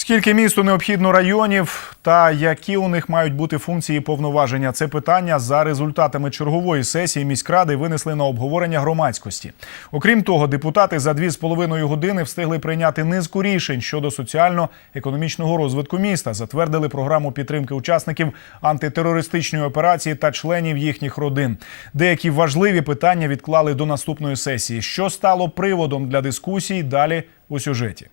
Скільки місту необхідно районів та які у них мають бути функції повноваження? Це питання за результатами чергової сесії міськради винесли на обговорення громадськості. Окрім того, депутати за дві з половиною години встигли прийняти низку рішень щодо соціально-економічного розвитку міста. Затвердили програму підтримки учасників антитерористичної операції та членів їхніх родин. Деякі важливі питання відклали до наступної сесії. Що стало приводом для дискусій? Далі у сюжеті.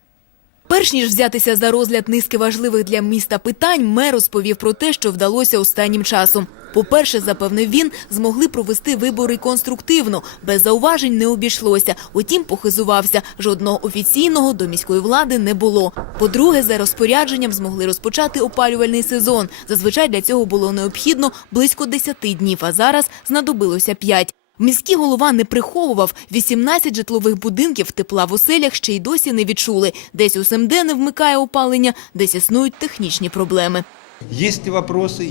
Перш ніж взятися за розгляд низки важливих для міста питань, мер розповів про те, що вдалося останнім часом. По-перше, запевнив він, змогли провести вибори конструктивно, без зауважень не обійшлося. Утім, похизувався, жодного офіційного до міської влади не було. По-друге, за розпорядженням змогли розпочати опалювальний сезон. Зазвичай для цього було необхідно близько 10 днів, а зараз знадобилося 5. Міський голова не приховував. 18 житлових будинків тепла в оселях ще й досі не відчули. Десь у СМД не вмикає опалення, десь існують технічні проблеми. Є питання, вопросы?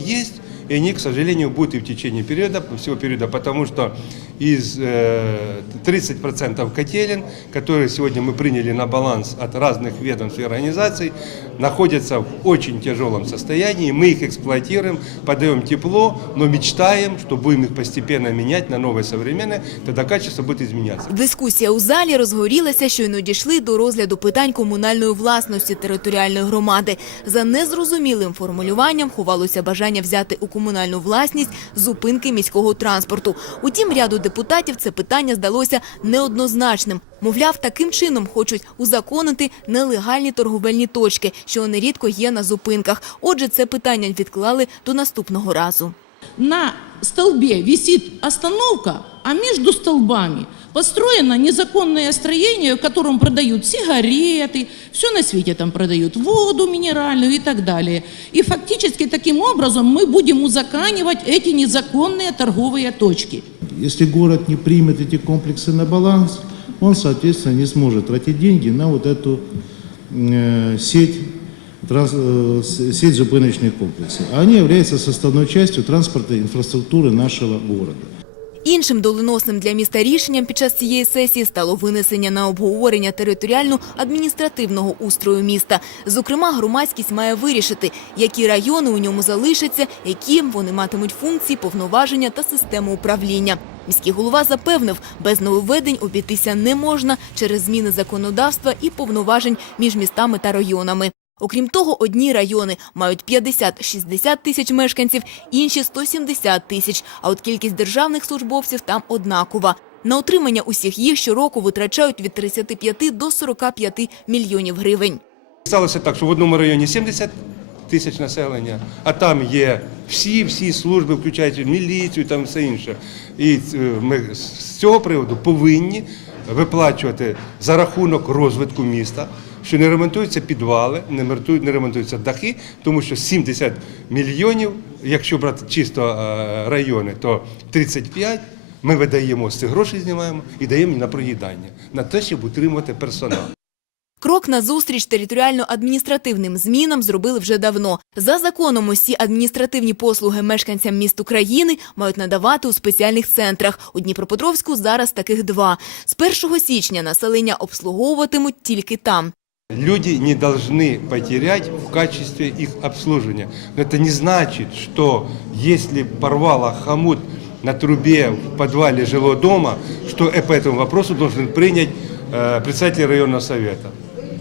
Есть. И они, к сожалению, будут и в течение периода, всего периода, потому что из э, 30% котелен, которые сегодня мы приняли на баланс от разных ведомств и организаций, находятся в очень тяжелом состоянии. Мы их эксплуатируем, подаем тепло, но мечтаем, что будем их постепенно менять на новые современные, тогда качество будет изменяться. Дискусія у залі розгорілася, щойно дійшли до розгляду питань комунальної власності територіальної громади. За незрозумілим формулюванням ховалося бажання взяти у комунальну власність зупинки міського транспорту. Утім, ряду депутатів це питання здалося неоднозначним. Мовляв, таким чином хочуть узаконити нелегальні торговельні точки, що нерідко є на зупинках. Отже, це питання відклали до наступного разу. на столбе висит остановка, а между столбами построено незаконное строение, в котором продают сигареты, все на свете там продают, воду минеральную и так далее. И фактически таким образом мы будем узаканивать эти незаконные торговые точки. Если город не примет эти комплексы на баланс, он, соответственно, не сможет тратить деньги на вот эту э, сеть, транс- э, сеть зупиночных комплексов. Они являются составной частью транспортной инфраструктуры нашего города. Іншим доленосним для міста рішенням під час цієї сесії стало винесення на обговорення територіально-адміністративного устрою міста. Зокрема, громадськість має вирішити, які райони у ньому залишаться, які вони матимуть функції, повноваження та систему управління. Міський голова запевнив, без нововведень обійтися не можна через зміни законодавства і повноважень між містами та районами. Окрім того, одні райони мають 50-60 тисяч мешканців, інші 170 тисяч. А от кількість державних службовців там однакова. На утримання усіх їх щороку витрачають від 35 до 45 мільйонів гривень. Сталося так, що в одному районі 70 тисяч населення, а там є всі всі служби, включаючи міліцію, там все інше. І е, ми з цього приводу повинні виплачувати за рахунок розвитку міста, що не ремонтуються підвали, не ремонтують- не ремонтуються дахи, тому що 70 мільйонів, якщо брати чисто е, райони, то 35 ми видаємо з цих грошей, знімаємо і даємо на проїдання, на те, щоб утримувати персонал. Крок на зустріч територіально-адміністративним змінам зробили вже давно. За законом усі адміністративні послуги мешканцям міст України мають надавати у спеціальних центрах. У Дніпропетровську зараз таких два. З 1 січня населення обслуговуватимуть тільки там. Люди не должны потерять в качестве их обслуживания. Но это не значит, что если порвало хомут на трубе в подвале жилого дома, что по этому вопросу должен принять э, председатель районного совета.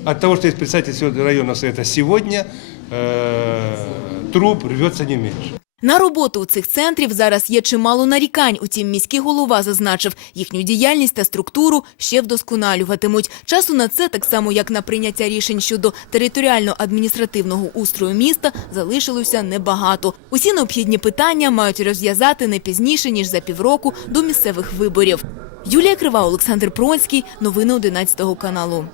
От того, что есть председатель районного совета сегодня, э, труп рвется не меньше. На роботу у цих центрів зараз є чимало нарікань. Утім, міський голова зазначив, їхню діяльність та структуру ще вдосконалюватимуть. Часу на це, так само як на прийняття рішень щодо територіально-адміністративного устрою міста, залишилося небагато. Усі необхідні питання мають розв'язати не пізніше ніж за півроку до місцевих виборів. Юлія Крива, Олександр Пронський. Новини 11 каналу.